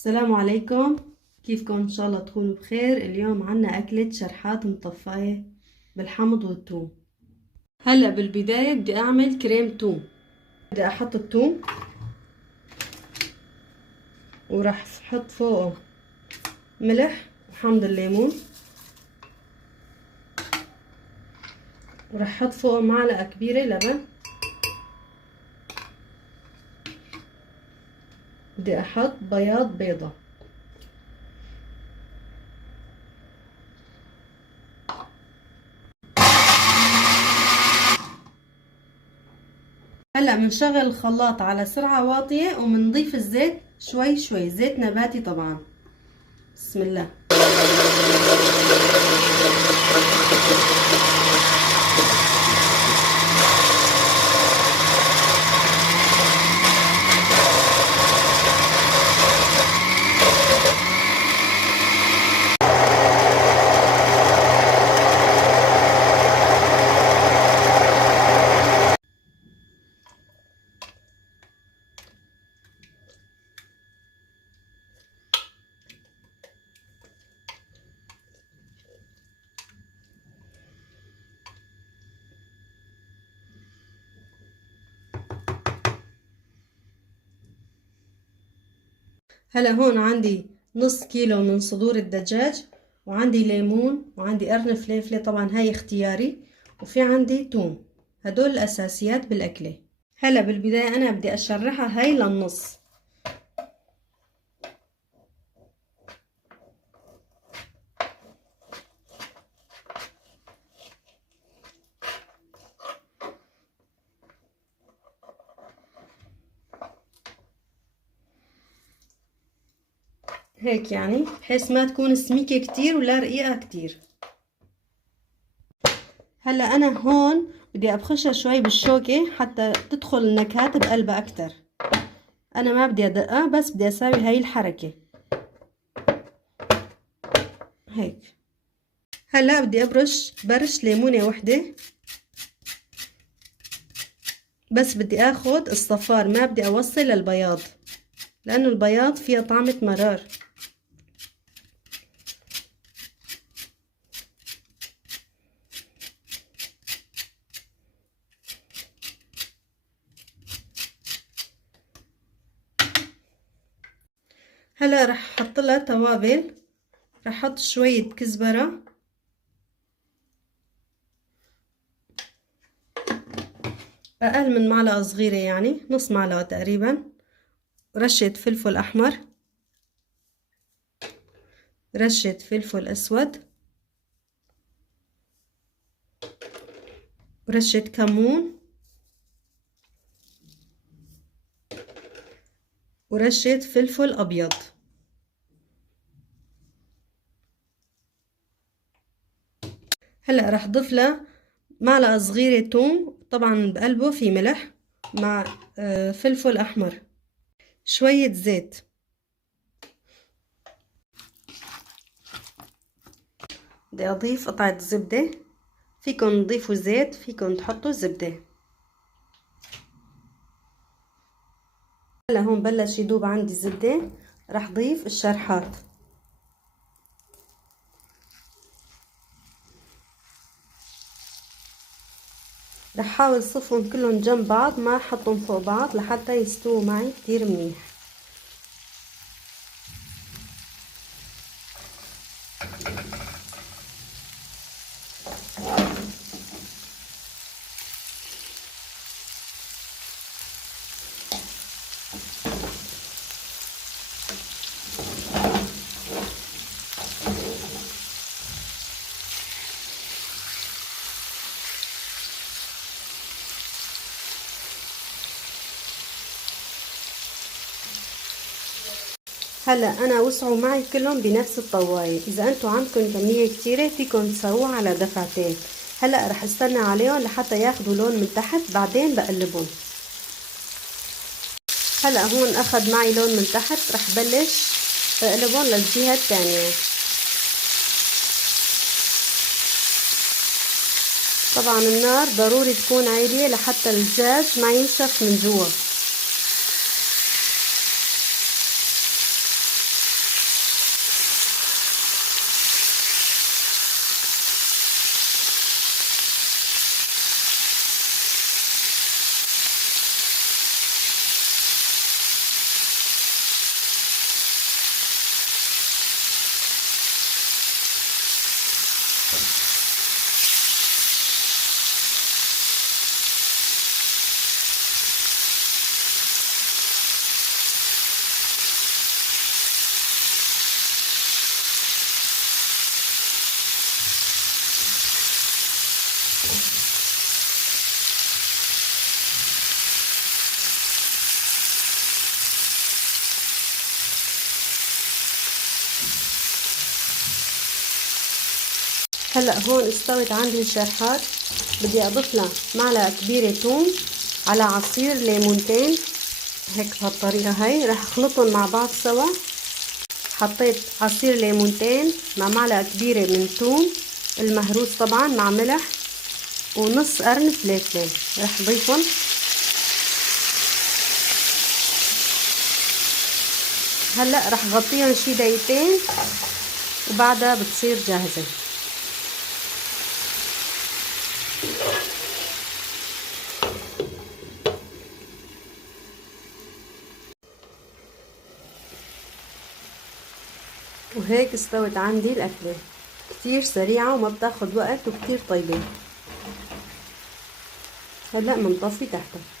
السلام عليكم. كيفكم؟ ان شاء الله تكونوا بخير. اليوم عنا اكلة شرحات مطفاية بالحمض والثوم. هلا بالبداية بدي اعمل كريم ثوم. بدي احط الثوم وراح احط فوقه ملح وحمض الليمون، وراح احط فوقه معلقة كبيرة لبن. بدي احط بياض بيضة. هلا بنشغل الخلاط على سرعة واطية وبنضيف الزيت شوي شوي، زيت نباتي طبعا. بسم الله. هلا هون عندي نص كيلو من صدور الدجاج، وعندي ليمون، وعندي قرن فليفلة طبعا هاي اختياري، وفي عندي توم. هدول الأساسيات بالأكلة. هلا بالبداية أنا بدي أشرحها هاي للنص. هيك يعني بحيث ما تكون سميكة كتير ولا رقيقة كتير. هلا أنا هون بدي أبخشها شوي بالشوكة حتى تدخل النكهات بقلبها أكتر. أنا ما بدي أدقها، بس بدي أساوي هاي الحركة هيك. هلا بدي برش ليمونة وحدة، بس بدي اخد الصفار، ما بدي اوصل للبياض لانه البياض فيها طعمة مرار. هلا رح احط لها توابل. رح احط شوية كزبرة، اقل من معلقة صغيرة يعني نص معلقة تقريبا. رشة فلفل احمر، رشة فلفل اسود، ورشة كمون، ورشة فلفل ابيض. هلا رح اضيف لها معلقة صغيرة توم، طبعا بقلبه في ملح مع فلفل احمر، شوية زيت. بدي اضيف قطعة زبدة، فيكن تضيفوا زيت، فيكن تحطوا زبدة. هلا هون بلش يدوب عندي الزبدة، رح ضيف الشرحات. رح حاول صفهم كلهم جنب بعض، ما احطهم فوق بعض لحتى يستووا معي كتير منيح. هلا انا وسعوا معي كلهم بنفس الطواية. اذا انتم عندكم كمية كتيرة فيكم تسووها على دفعتين. هلا رح استنى عليهم لحتى ياخدوا لون من تحت، بعدين بقلبهم. هلا هون اخد معي لون من تحت، رح بلش اقلبهم للجهة الثانية. طبعا النار ضروري تكون عالية لحتى الدجاج ما ينشف من جوا. هلا هون استوت عندي الشرحات، بدي اضيف لها معلقه كبيره ثوم على عصير ليمونتين هيك بهالطريقه. هاي رح اخلطهم مع بعض سوا. حطيت عصير ليمونتين مع معلقه كبيره من ثوم المهروس طبعا مع ملح ونص قرن فلفل. رح اضيفهم. هلا رح غطيهم شي دقيقتين وبعدها بتصير جاهزه. وهيك استوت عندي الأكلة، كتير سريعة وما بتاخد وقت وكتير طيبة. هلأ منطفي تحتها.